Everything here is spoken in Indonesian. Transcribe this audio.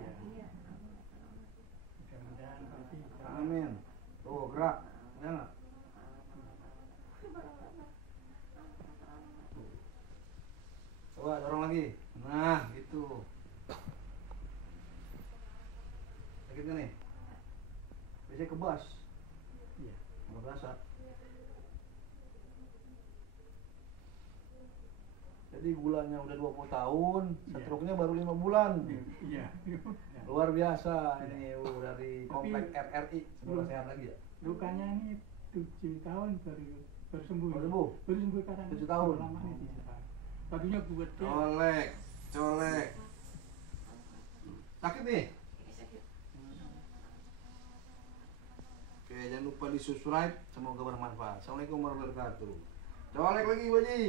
Iya. Mudah-mudahan pasti. Amin. Tuh gerak, ya. Coba dorong lagi. Nah, gitu. Sakit nggak nih? Biasanya kebas. Iya. Nggak berasa. Jadi gulanya udah 20 tahun, stroke-nya baru 5 bulan. Iya. Luar biasa ini dari komplek RRI. Semoga sehat lagi ya. Lukanya ini 7 tahun baru sembuh. Baru sembuh? Baru sembuh sekarang. 7 tahun. Lama ini 7 tahun. Tadinya buat dia. Colek. Sakit nih? Oke, jangan lupa di subscribe. Semoga bermanfaat. Assalamualaikum warahmatullahi wabarakatuh. Colek lagi, Bu Haji.